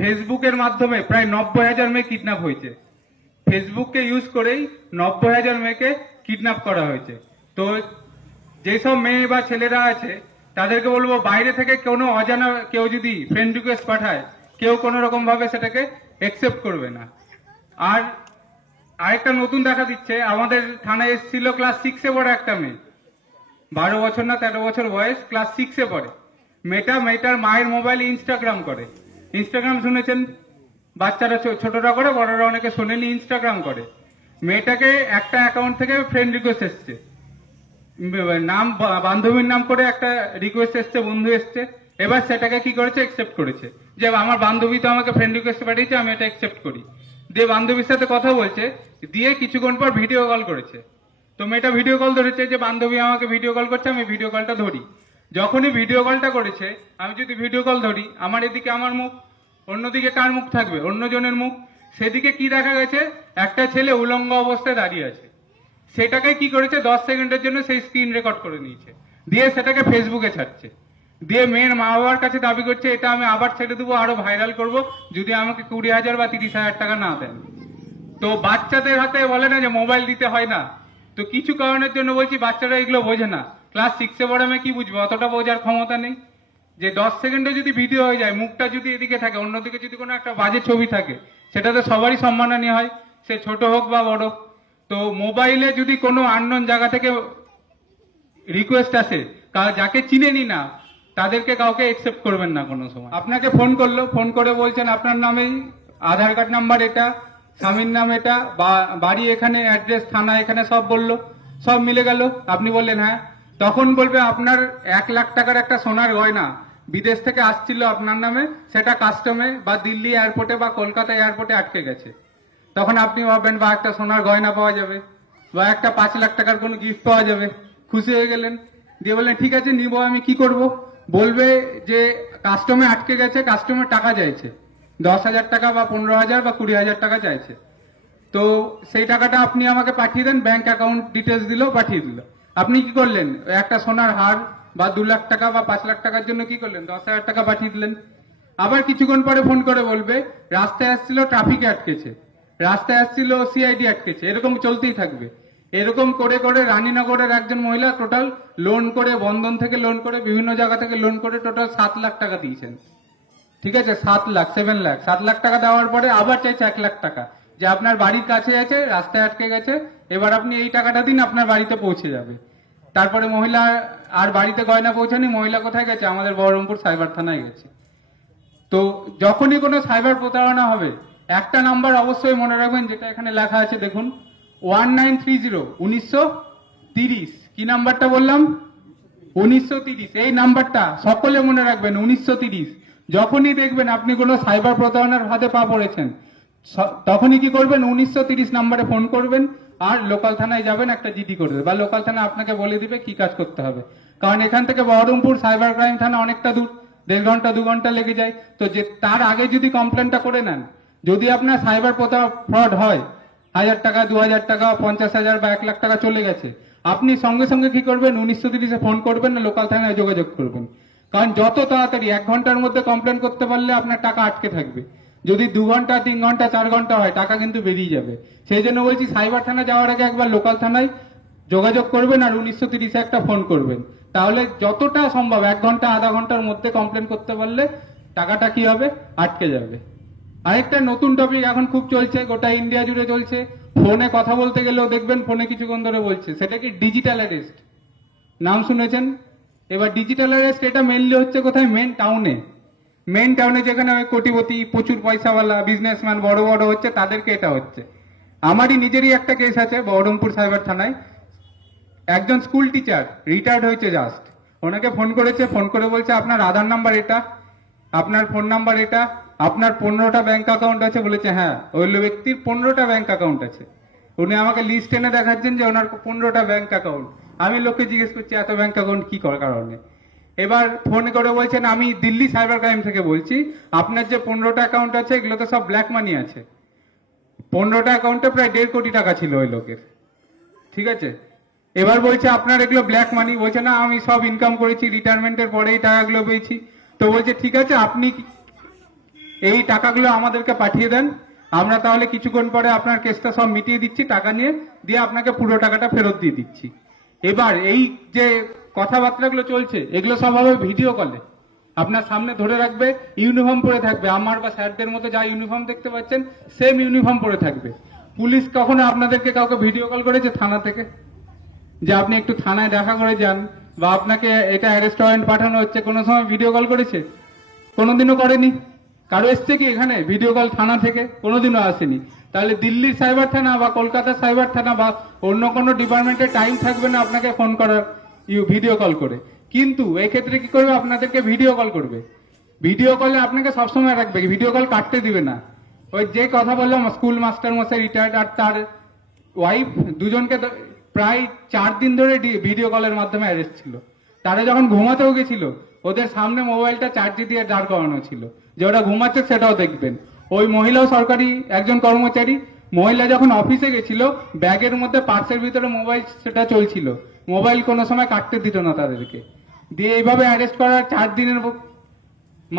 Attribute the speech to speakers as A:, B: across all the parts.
A: ফেসবুকের মাধ্যমে প্রায় নব্বই হাজার মেয়ে কিডন্যাপ হয়েছে। ফেসবুককে ইউজ করেই নব্বই হাজার মেয়েকে কিডন্যাপ করা হয়েছে। তো যেসব মেয়ে বা ছেলেরা আছে, তাদেরকে বলব বাইরে থেকে কোনো অজানা কেউ যদি ফ্রেন্ড রিকোয়েস্ট পাঠায়, কেউ কোনো রকম ভাবে সেটাকে একসেপ্ট করবে না। আর আরেকটা নতুন দেখা দিচ্ছে, আমাদের থানায় এসেছিল ক্লাস সিক্সে পড়ে একটা মেয়ে। বারো বছর না তেরো বছর বয়স ক্লাস সিক্সে পড়ে। মেয়েটা, মেয়েটার মায়ের মোবাইলে ইনস্টাগ্রাম করে। ইনস্টাগ্রাম শুনেছেন? বাচ্চারা ছোটরা করে, বড়রা অনেকে শোনেনি ইনস্টাগ্রাম করে। মেয়েটাকে একটা অ্যাকাউন্ট থেকে ফ্রেন্ড রিকোয়েস্ট এসছে। নাম বান্ধবীর নাম করে একটা রিকোয়েস্ট এসছে, বন্ধু এসছে। এবার সেটাকে কি করেছে? অ্যাকসেপ্ট করেছে। যে আমার বান্ধবী তো আমাকে ফ্রেন্ড রিকোয়েস্ট পাঠিয়েছে, আমি এটা অ্যাকসেপ্ট করি। দিয়ে বান্ধবীর সাথে কথা বলছে, দিয়ে কিছুক্ষণ পর ভিডিও কল করেছে। তো মেয়েটা ভিডিও কল ধরেছে যে, বান্ধবী আমাকে ভিডিও কল করছে, আমি ভিডিও কলটা ধরি। যখনই ভিডিও কলটা করেছে, আমি যদি ভিডিও কল ধরি, আমার এদিকে আমার মুখ, অন্যদিকে কার মুখ থাকবে? অন্যজনের মুখ। সেদিকে কি দেখা গেছে? একটা ছেলে উলঙ্গ অবস্থায় দাঁড়িয়ে আছে। সেটাকে কি করেছে? দশ সেকেন্ডের জন্য সেই স্ক্রিন রেকর্ড করে নিয়েছে। দিয়ে সেটাকে ফেসবুকে ছাড়ছে। দিয়ে মেয়ের মা বাবার কাছে দাবি করছে, এটা আমি আবার ছেড়ে দেবো, আরও ভাইরাল করব, যদি আমাকে কুড়ি হাজার বা তিরিশ হাজার টাকা না দেন। তো বাচ্চাদের হাতে বলে না যে মোবাইল দিতে হয় না। তো কিছু কারণের জন্য বলছি, বাচ্চারা এগুলো বোঝে না। ক্লাস সিক্সে পড়ে আমি কি বুঝব? অতটা বোঝার ক্ষমতা নেই। যে দশ সেকেন্ডে যদি ভিডিও হয়ে যায়, মুখটা যদি এদিকে থাকে, অন্যদিকে যদি কোনো একটা বাজে ছবি থাকে সেটাতে সবারই সম্মানহানি হয়। সে ছোট হোক বা বড় তো মোবাইলে যদি কোনো আননোন জায়গা থেকে রিকোয়েস্ট আসে যাকে চিনেনি না, তাদেরকে কাউকে একসেপ্ট করবেন না কোনো সময়। আপনাকে ফোন করল ফোন করে বলছেন, আপনার নামেই আধার কার্ড নাম্বার এটা, স্বামীর নাম এটা বাড়ি এখানে অ্যাড্রেস থানা এখানে সব বলল, সব মিলে গেল। আপনি বললেন হ্যাঁ। তখন বলবে, আপনার এক লাখ টাকার একটা সোনার গয়না বিদেশ থেকে আসছিল আপনার নামে, সেটা কাস্টমে বা দিল্লি এয়ারপোর্টে বা কলকাতা এয়ারপোর্টে আটকে গেছে। তখন আপনি ভাববেন, বা একটা সোনার গয়না পাওয়া যাবে, বা একটা পাঁচ লাখ টাকার কোনো গিফট পাওয়া যাবে। খুশি হয়ে গেলেন। দিয়ে বললেন, ঠিক আছে, নিব, আমি কি করব? বলবে যে, কাস্টমে আটকে গেছে কাস্টমার টাকা চাইছে। দশ হাজার টাকা বা পনেরো হাজার বা কুড়ি হাজার টাকা চাইছে। তো সেই টাকাটা আপনি আমাকে পাঠিয়ে দেন, ব্যাংক অ্যাকাউন্ট ডিটেলস দিল পাঠিয়ে দিল। আপনি কি করলেন? একটা সোনার হার বা দু লাখ টাকা বা পাঁচ লাখ টাকার জন্য কি করলেন? দশ হাজার টাকা পাঠিয়ে দিলেন। আবার কিছুক্ষণ পরে ফোন করে বলবে, রাস্তায় আসছিল, ট্রাফিকে আটকেছে। রাস্তায় আসছিল, সিআইডি আটকেছে। এরকম চলতেই থাকবে। এরকম করে করে রানীনগরের একজন মহিলা টোটাল লোন করে, বন্ধন থেকে লোন করে, বিভিন্ন জায়গা থেকে লোন করে টোটাল সাত লাখ টাকা দিয়েছেন। ঠিক আছে? সাত লাখ সেভেন লাখ। সাত লাখ টাকা দেওয়ার পরে আবার চাইছে এক লাখ টাকা। যে আপনার বাড়ির কাছে আছে রাস্তায় আটকে গেছে, এবার আপনি এই টাকাটা দিন, আপনার বাড়িতে পৌঁছে যাবে। তারপরে মহিলা আর বাড়িতে গয়না পৌঁছানি মহিলা কোথায় গেছে? আমাদের বহরমপুর সাইবার থানায় গেছে। তো যখনই কোনো সাইবার প্রতারণা হবে, একটা নাম্বার অবশ্যই মনে রাখবেন, যেটা এখানে লেখা আছে, দেখুন, ওয়ান নাইন থ্রি জিরো, উনিশশো তিরিশ। কি নাম্বারটা বললাম? উনিশশো তিরিশ। এই নাম্বারটা সকলে মনে রাখবেন, উনিশশো তিরিশ। যখনই দেখবেন আপনি কোনো সাইবার প্রতারণার হাতে পা পড়েছেন তখনই কি করবেন? উনিশশো তিরিশ নাম্বারে ফোন করবেন আর লোকাল থানায় যাবেন একটা জিডি করবে বা লোকাল থানা আপনাকে বলে দিবে কি কাজ করতে হবে। কারণ এখান থেকে বহরমপুর সাইবার ক্রাইম থানা অনেকটা দূর, দেড় ঘণ্টা, দু ঘণ্টা লেগে যায়। তো যে, তার আগে যদি কমপ্লেনটা করে নেন, যদি আপনার সাইবার ফ্রড হয়, হাজার টাকা, দু হাজার টাকা, পঞ্চাশ হাজার বা এক লাখ টাকা চলে গেছে, আপনি সঙ্গে সঙ্গে কি করবেন? উনিশশো তিরিশে ফোন করবেন না লোকাল থানায় যোগাযোগ করবেন। কারণ যত তাড়াতাড়ি, এক ঘণ্টার মধ্যে কমপ্লেন করতে পারলে আপনার টাকা আটকে থাকবে। যদি দু ঘণ্টা, তিন ঘণ্টা, চার ঘণ্টা হয়, টাকা কিন্তু বেরিয়ে যাবে। সেই জন্য বলছি সাইবার থানা যাওয়ার আগে একবার লোকাল থানায় যোগাযোগ করবেন আর উনিশশো তিরিশে একটা ফোন করবেন। তাহলে যতটা সম্ভব, এক ঘণ্টা, আধা ঘণ্টার মধ্যে কমপ্লেন করতে পারলে টাকাটা কি হবে? আটকে যাবে। আরেকটা নতুন টপিক এখন খুব চলছে, গোটা ইন্ডিয়া জুড়ে চলছে। ফোনে কথা বলতে গেলেও দেখবেন ফোনে কিছুক্ষণ ধরে বলছে। সেটা কি ডিজিটাল অ্যারেস্ট নাম শুনেছেন? এবার ডিজিটাল অ্যারেস্ট এটা মেনলি হচ্ছে কোথায়? মেন টাউনে মেন টাউনে যেখানে ওই কোটিপতি, প্রচুর পয়সাওয়ালা বিজনেসম্যান বড় বড় হচ্ছে, তাদেরকে এটা হচ্ছে। আমারই নিজেরই একটা কেস আছে, বহরমপুর সাইবার থানায়। একজন স্কুল টিচার রিটায়ার্ড হয়েছে জাস্ট ওনাকে ফোন করেছে ফোন করে বলছে, আপনার আধার নাম্বার এটা, আপনার ফোন নাম্বার এটা, আপনার পনেরোটা ব্যাংক অ্যাকাউন্ট আছে। বলেছে হ্যাঁ ওই ব্যক্তির পনেরোটা ব্যাংক অ্যাকাউন্ট আছে। উনি আমাকে লিস্ট এনে দেখাচ্ছেন যে ওনার পনেরোটা ব্যাংক অ্যাকাউন্ট আমি লোককে জিজ্ঞেস করছি, এত ব্যাংক অ্যাকাউন্ট কি কারণে? এবার ফোন করে বলছেন, আমি দিল্লি সাইবার ক্রাইম থেকে বলছি। আপনার যে পনেরোটা অ্যাকাউন্ট আছে, এগুলো তো সব ব্ল্যাক মানি আছে। পনেরোটা অ্যাকাউন্টে প্রায় দেড় কোটি টাকা ছিল ওই লোকের। ঠিক আছে? এবার বলছে, আপনার এগুলো ব্ল্যাক মানি বলছে, না, আমি সব ইনকাম করেছি রিটায়ারমেন্টের পরেই টাকাগুলো পেয়েছি। তো বলছে, ঠিক আছে, আপনি এই টাকাগুলো আমাদেরকে পাঠিয়ে দেন। আমরা তাহলে কিছুক্ষণ পরে আপনার কেসটা সব মিটিয়ে দিচ্ছি, টাকা নিয়ে। দিয়ে আপনাকে পুরো টাকাটা ফেরত দিয়ে দিচ্ছি। এবার এই যে কথাবার্তাগুলো চলছে, এগুলো সব হবে ভিডিও কলে আপনার সামনে ধরে রাখবে ইউনিফর্ম পরে থাকবে। আমার বা স্যারদের মতো যা ইউনিফর্ম দেখতে পাচ্ছেন সেম ইউনিফর্ম পরে থাকবে। পুলিশ কখনো আপনাদেরকে কাউকে ভিডিও কল করেছে থানা থেকে? যে আপনি একটু থানায় দেখা করে যান, বা আপনাকে এটা অ্যারেস্ট ওয়ারেন্ট পাঠানো হচ্ছে, কোনো সময় ভিডিও কল করেছে? কোনোদিনও করেনি? কারও এসছে কি এখানে? ভিডিও কল থানা থেকে? কোনোদিনও আসেনি। তাহলে দিল্লির সাইবার থানা বা কলকাতার সাইবার থানা বা অন্য কোনো ডিপার্টমেন্টের টাইম থাকবে না আপনাকে ফোন করার ইউ ভিডিও কল করে। কিন্তু এই ক্ষেত্রে কি করবে? আপনাদেরকে ভিডিও কল করবে। ভিডিও কলে আপনাকে সবসময় রাখবে ভিডিও কল কাটতে দিবে না। ওই যে কথা বললাম স্কুল মাস্টার মশাই রিটায়ার্ড আর তার ওয়াইফ দুজনকে প্রায় চার দিন ধরে ভিডিও কলের মাধ্যমে অ্যারেস্ট ছিল। তারা যখন ঘুমাতেও গেছিল, ওদের সামনে মোবাইলটা চার্জে দিয়ে দাঁড় করানো ছিল। যে ওরা ঘুমাচ্ছে সেটাও দেখবেন। ওই মহিলাও সরকারি একজন কর্মচারী, মহিলা যখন অফিসে গেছিল, ব্যাগের মধ্যে পার্সের ভিতরে মোবাইল সেটা চলছিল। মোবাইল কোনো সময় কাটতে দিত না তাদেরকে। দিয়ে এইভাবে অ্যারেস্ট করার চার দিনের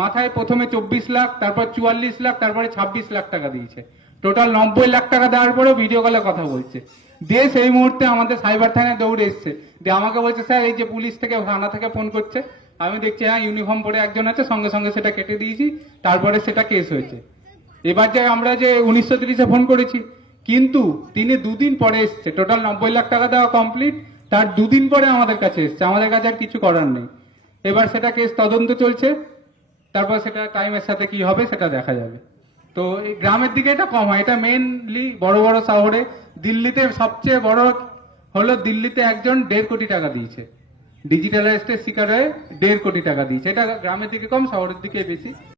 A: মাথায় প্রথমে চব্বিশ লাখ, তারপর চুয়াল্লিশ লাখ, তারপরে ছাব্বিশ লাখ টাকা দিয়েছে। টোটাল নব্বই লাখ টাকা দেওয়ার পরেও ভিডিও কলে কথা বলছে। দিয়ে সেই মুহূর্তে আমাদের সাইবার থানায় দৌড়ে এসছে। দিয়ে আমাকে বলছে, স্যার, এই যে পুলিশ থেকে থানা থেকে ফোন করছে, আমি দেখছি হ্যাঁ ইউনিফর্ম পরে একজন আছে, সঙ্গে সঙ্গে সেটা কেটে দিয়েছি, তারপরে সেটা কেস হয়েছে। এবার যে আমরা যে উনিশশো তিরিশে ফোন করেছি, কিন্তু তিনি দুদিন পরে এসছে টোটাল নব্বই লাখ টাকা দেওয়া কমপ্লিট তার দুদিন পরে আমাদের কাছে এসছে, আমাদের কাছে আর কিছু করার নেই। এবার সেটা কেস তদন্ত চলছে, তারপর সেটা টাইমের সাথে কি হবে সেটা দেখা যাবে। তো এই গ্রামের দিকে এটা কম হয়, এটা মেনলি বড় বড় শহরে, দিল্লিতে সবচেয়ে বড় হলো দিল্লিতে একজন দেড় কোটি টাকা দিয়েছে। ডিজিটাল অ্যারেস্টের শিকার হয়ে দেড় কোটি টাকা দিয়েছে, এটা গ্রামের দিকে কম, শহরের দিকে বেশি।